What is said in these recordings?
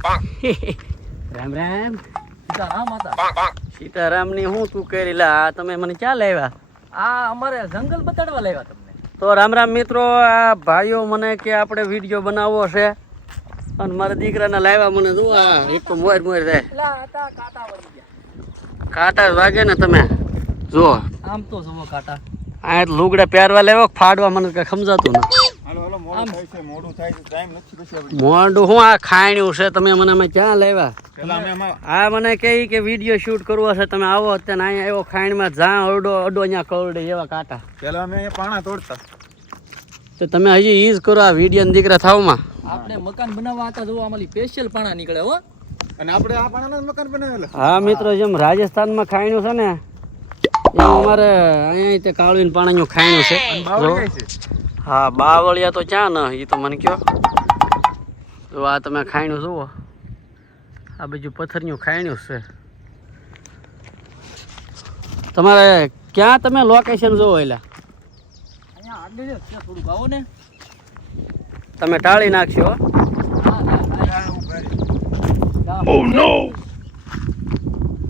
રામ રામ. સીતારામ હતા. સીતારામની હું તું કરેલા? આ તમે મને ક્યાં લાવ્યા? આ અમારે જંગલ બતાડવા લાવ્યા તમને. તો રામ રામ મિત્રો આ ભાઈઓ મને કે આપણે વીડિયો બનાવવો છે. અને મારા દીકરાને લાવ્યા મને જો આ એક તો મોર મોર રે એટલા કાંટા વળી ગયા. કાંટા જ વાગે ને તમે. જુઓ. આમ તો જુઓ કાંટા. આ લુગડા પહેરવા લેવો ફાડવા મને કઈ સમજાતું નથી મોંડું હું આ ખાણ્યું છે? તમે મને અમે ક્યાં એમાં આ મને કહે કે વીડિયો શૂટ કરવો છે તમે આવો અત્યારે અહીંયા આવ્યો ખાણીમાં જા અડો અડો અહીંયા કરડે એવા કાંટા. પેલા અમે પાણા તોડતા. તો તમે હજી ઈ જ કરો આ વીડિયો દીકરા થાવમાં. આપણે મકાન બનાવવા હતા જુઓ અમારી સ્પેશિયલ પાણા નીકળે હો. અને આપણે આ પાણાના મકાન બનાવેલા. હા મિત્રો જેમ રાજસ્થાનમાં ખાયણું છે ને અમારે અહીંયા તે કાળું પાણાનું ખાયણું છે. હા બાવળિયા તો ક્યાં ન એ તો મને કયો તો આ તમે ખાયણું જુઓ આ બીજું પથ્થરનું ખાયણું છે તમારે ક્યાં તમે લોકેશન જોવો એટલે તમે ટાળી નાખશો હો. હા, હા, હા. આ ઊભા રહી. જા.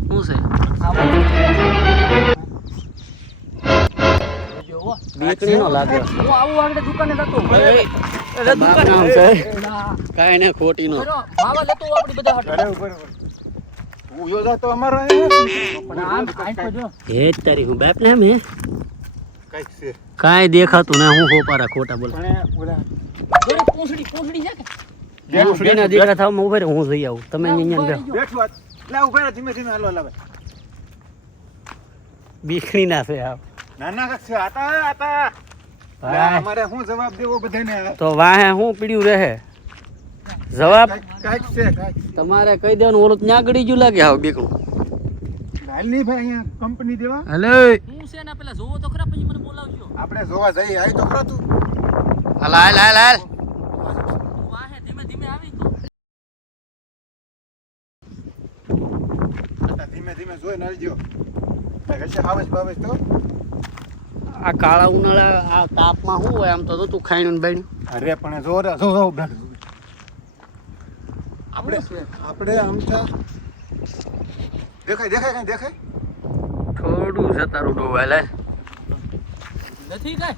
શું છે બીકડી નો લાગ્યો હું આવું આગળ દુકાને જતો એટલે દુકાન. નામ છે કાઈ ને ખોટી નો બાવા લેતો આપડી બધા હટ રહો. હું યોજા તો અમારો પણ આમ કાઈ તો જો. હે તારી હું બાપ ને મે કાઈ છે. કાઈ દેખાતું ના હું હોપારા ખોટા બોલ. પણ ઓલા જોડે પૂંછડી પૂંછડી છે કે? બેના દીકરા થાવ ઊભા રહો, હું જઈ આવું. તમે ના, અહીંયા ઊભા બેહો. રહેજો. બેઠું આ. લે ઊભા રહો, ધીમે ધીમે હાલો હાલો ભાઈ. ના છે આ ના છે? આતા આતા અમારે શું જવાબ દેવો બધાને તો વાહે શું પીડ્યું રહે? જવાબ? કાંઈક છે તમારે કહી દેવાનું ઓલું ત્યાં ગળી ગયું લાગે આવ બીકડું. હાલ નહીં ભાઈ અહીંયા કંપની દેવા? હલો. હું છે ને પેલા જોવો તો ખરા પછી મને બોલાવજો. આપણે જોવા જઈએ આવી તો ખરા તું. હાલ હાલ હાલ હાલ. વાહે ધીમે ધીમે આવી. તો આતા ધીમે ધીમે જોઈને આવજો. હશે હાવજ તો. આ કાળા ઉનાળા આ તાપમાં શું હોય આમ તો તું ખાઈને ને બાયણું અરે પણ જોર રે, જો જો બેઠ આપણે આપણે આમ થા દેખાય દેખાય કઈ દેખાય? થોડું છે તારું ડોવાલે નથી કઈ?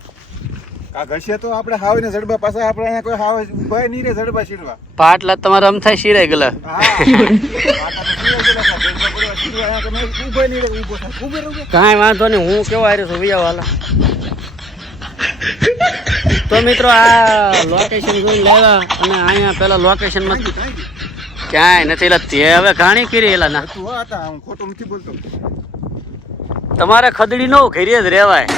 આ ઘસે તો આપણે હાવ ને જડબા પાછા આપણે અહીંયા કોઈ હાવ ભય નહીં રે જડબા શીરવા. પાટલા તમારા અમ થાય શિરાઈ ગયેલા હા. કાંઈ વાંધો નહીં, હું કેવો આવ્યો છું, વિયા વાલા. તો મિત્રો આ લોકેશન જોઈને લાવ્યા અને અહીંયા પેલા લોકેશનમાં કાંઈ કાંઈ ક્યાંય નથી એલા તે હવે ઘાણી કરી એલા ના. તમારે ખદડી નો ઘેરી જ રહેવાય.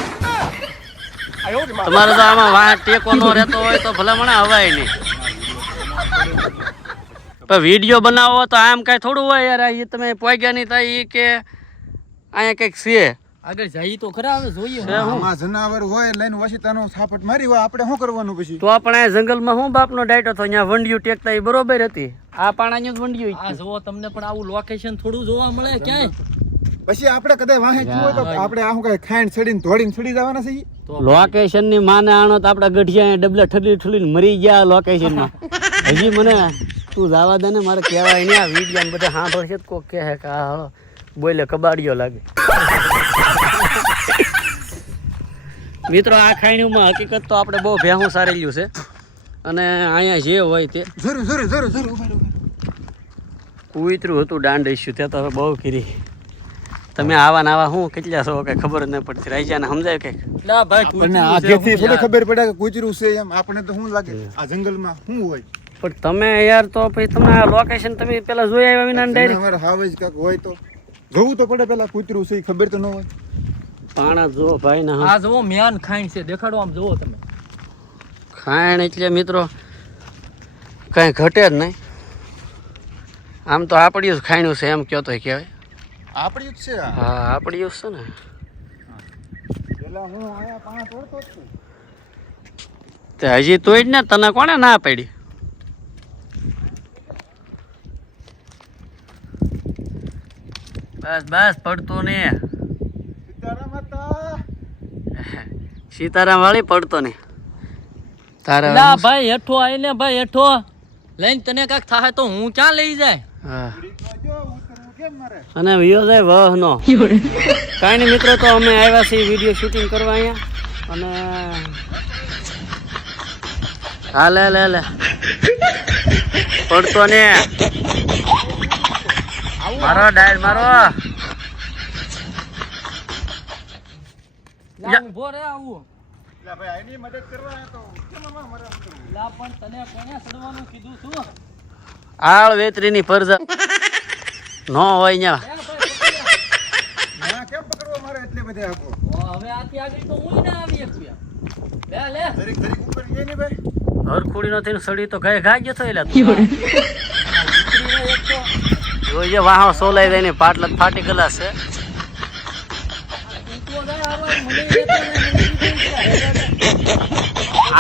તમારે તો આમાં વાહ ટેકો નો રહેતો હોય તો ભલે મને હવાય નહીં. પણ વીડિયો બનાવો તો આમ કાંઈ થોડું હોય યાર એ તમે પોગ્યા નહીં થાય એ કે અહીંયા કંઈક છે. આગળ જઈ તો ખરા હવે જોઈએ. આમાં જનાવર હોય લઈને વાસીતાનો થાપટ મારી હોય આપણે શું કરવાનું પછી? તો આપણે આ જંગલમાં શું બાપનો ડાયટો હતો અહીંયા વંડિયું ટેકતા એ બરોબર હતી. આ પાણાની જ વંડિયું આ જુઓ તમને પણ આવું લોકેશન થોડું જોવા મળે ક્યાંય? પછી આપણે કદાચ વાહે થયું તો આપણે આ શું ખાઈન છડીને ધોડીને છડી જવાના છે તો લોકેશનની માને આણો તો આપડા ગઢિયા અહીંયા ડબલે ઠલી ઠલીને મરી ગયા લોકેશનમાં. હજી મને તું જવા દે ને મારે કહેવાય નહીં આ વીડિયો બધા સાંભળશે તો કોક કહે કે આ હળો બોલે કબાડીઓ લાગે. મિત્રો આ ખાણીમાં હકીકત તો આપણે બહુ ભેહું સારેલું છે. અને અહીંયા જે હોય તે. કૂતરું હતું દાંડ ઇસ્યુ તે તો હવે બહુ કીરી તમે આવા નાવા આવા શું કેટલા છો કે ખબર જ નહીં પડતી. રાઈજાને સમજાય કે? ના ભાઈ આપણને થોડી ખબર પડે કે કૂતરું છે એમ. આપણે તો શું લાગે? આ જંગલમાં શું હોય? પણ તમે યાર તો પછી તમે આ લોકેશન તમે પેલા જોઈ આવ્યા વિના ડાયરેક્ટ જનાવર હાવે જ કાક હોય તો. જોવું તો પડે પેલા કૂતરું છે ઈ ખબર તો ન હોય. પાણા જો ભાઈ ના આ જો મ્યાન ખાઈન છે. દેખાડો આમ જુઓ તમે. ખાણ એટલે મિત્રો કઈ ઘટે જ નહીં. આમ તો આપડ્યું જ ખાણ્યું છે એમ કયો તો કહેવાય. આપણી જ છે હા આપડ્યું જ છે ને. પેલા હું આયા પાણા તોડતો જ છું. તે હજી તોય જ ને તને કોણે ના પાડી? બસ બસ પડતો ને. સીતારામ વાળી પડતો ને. તારે ના ભાઈ હેઠો આવી ને ભાઈ હેઠો. લઈને તને કંઈક થાય તો હું ક્યાં લઈ જાય? હા. જો ઉતરવું કેમ મારે અને વિયો જાય વહનો. કાંઈ નહીં મિત્રો તો અમે આવ્યા છીએ વીડિયો શૂટિંગ કરવા અહીંયા. અને હા લે લે લે. પડતો ને. મારો ડાયર મારો. લા રે આવું. લા ભાઈ આની મદદ કરવા તો કેમ મારે આમ કરવું? લા પણ તને કોને ચડવાનું કીધું છું આળ વેતરીની પરજા નો હોય ન્યા. એ ભાઈ પકડ્યા. ના કેમ પકડવા મારે એટલે બધે આપો? હવે આથી આગળ તો હું ના આવી શકું લે લે. જરીક જરીક ઉપર ગઈ ને ભાઈ? હરખુડી નો થઈને સડી તો ગાય ગાય તું એક તો જોઈએ વાહો સોલાઈ જાય ને, પાટલા ફાટી ગયેલા છે.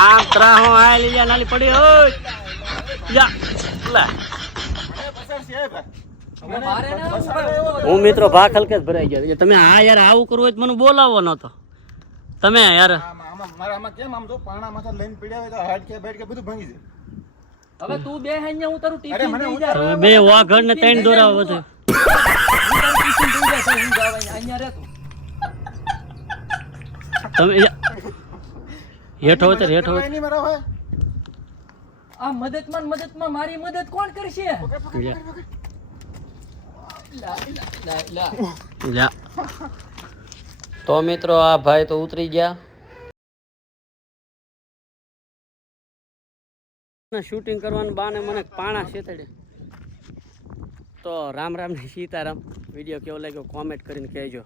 આમ ત્રાહો આય લીજા નાલી પડી હોય. જા, લે. હે મિત્રો ભાગ કે જ ભરાઈ ગયા. તમે હા યાર આવું કરવું હોય તો મને બોલાવો નતો તમે યાર. કેમ આમ તો પાણા માથા લઈને પીડ્યા હોય તો હાડ કે બધું ભાંગી જાય. હવે તું બે અહીંયા હું તારું ટિફિન મને દઈ જા. બે વાઘડ ને ત્રણ રહે તું. તમે હેઠો ઉતર હેઠો આ મદદમાં ને મદદમાં મારી મદદ કોણ કરશે? તો મિત્રો આ ભાઈ તો ઉતરી ગયા. શૂટિંગ કરવાનું બાને મને પાણા શેતડે તો રામ રામ ને સીતારામ. વીડિયો કેવો લાગ્યો? કોમેન્ટ કરીને કહેજો.